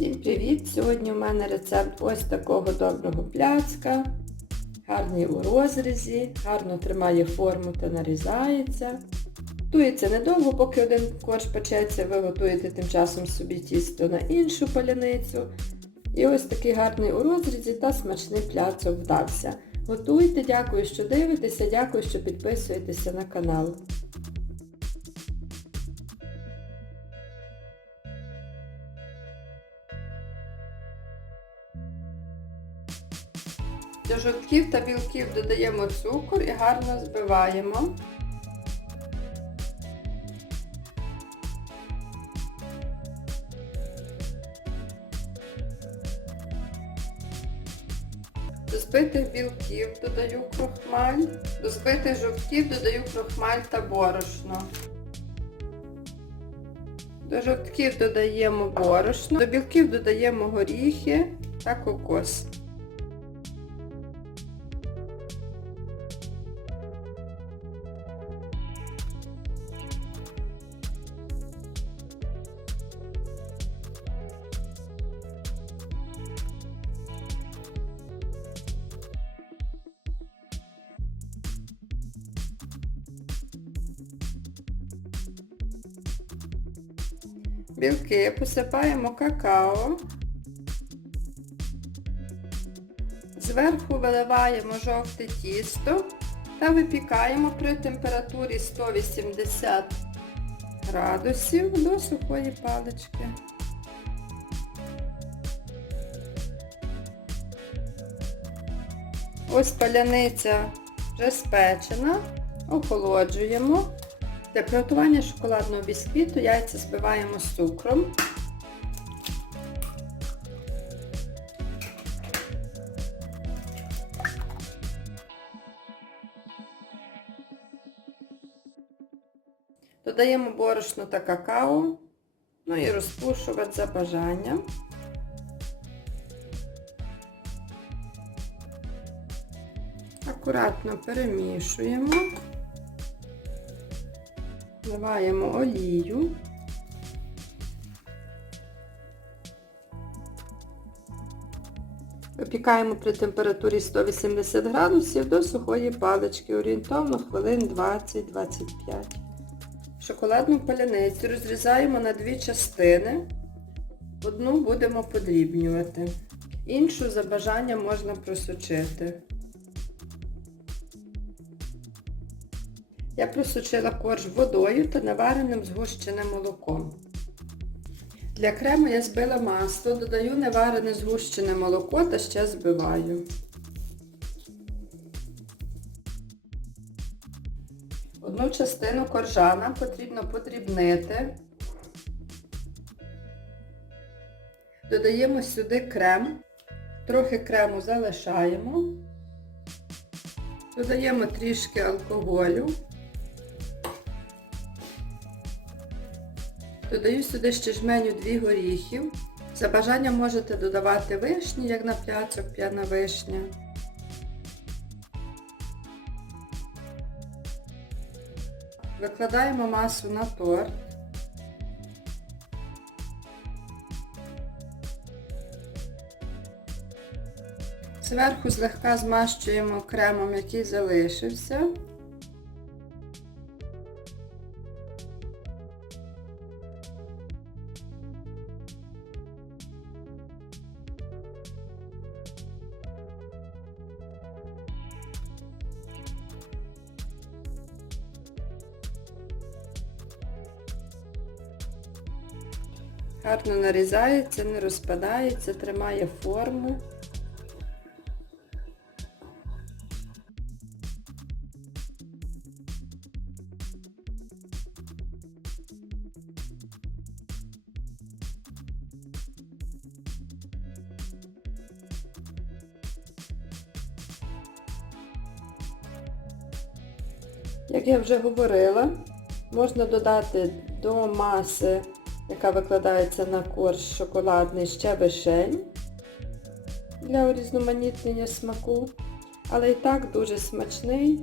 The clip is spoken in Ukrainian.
Всім привіт! Сьогодні у мене рецепт ось такого доброго пляцка. Гарний у розрізі, гарно тримає форму та нарізається. Готується недовго, поки один корж печеться, ви готуєте тим часом собі тісто на іншу паляницю. І ось такий гарний у розрізі та смачний пляцок вдався. Готуйте, дякую, що дивитеся, дякую, що підписуєтеся на канал. До жовтків та білків додаємо цукор і гарно збиваємо. До збитих білків додаю крохмаль, до збитих жовтків додаю крохмаль та борошно. До жовтків додаємо борошно, до білків додаємо горіхи та кокос. Білки посипаємо какао. Зверху виливаємо жовте тісто та випікаємо при температурі 180 градусів до сухої палички. Ось паляниця вже спечена, охолоджуємо. Для приготування шоколадного бісквіту яйця збиваємо з цукром. Додаємо борошно та какао, ну і розпушувати за бажанням. Акуратно перемішуємо. Вливаємо олію. Випікаємо при температурі 180 градусів до сухої палички, орієнтовно хвилин 20-25. Шоколадну паляницю розрізаємо на дві частини. Одну будемо подрібнювати. Іншу за бажанням можна просочити. Я просочила корж водою та навареним згущеним молоком. Для крему я збила масло, додаю неварене згущене молоко та ще збиваю. Одну частину коржана потрібно подрібнити. Додаємо сюди крем, трохи крему залишаємо, додаємо трішки алкоголю. Додаю сюди ще жменю 2 горіхів. За бажанням можете додавати вишні, як на пляцок п'яна вишня. Викладаємо масу на торт. Зверху злегка змащуємо кремом, який залишився. Гарно нарізається, не розпадається, тримає форму. Як я вже говорила, можна додати до маси яка викладається на корж шоколадний ще вишень для урізноманітнення смаку. Але і так дуже смачний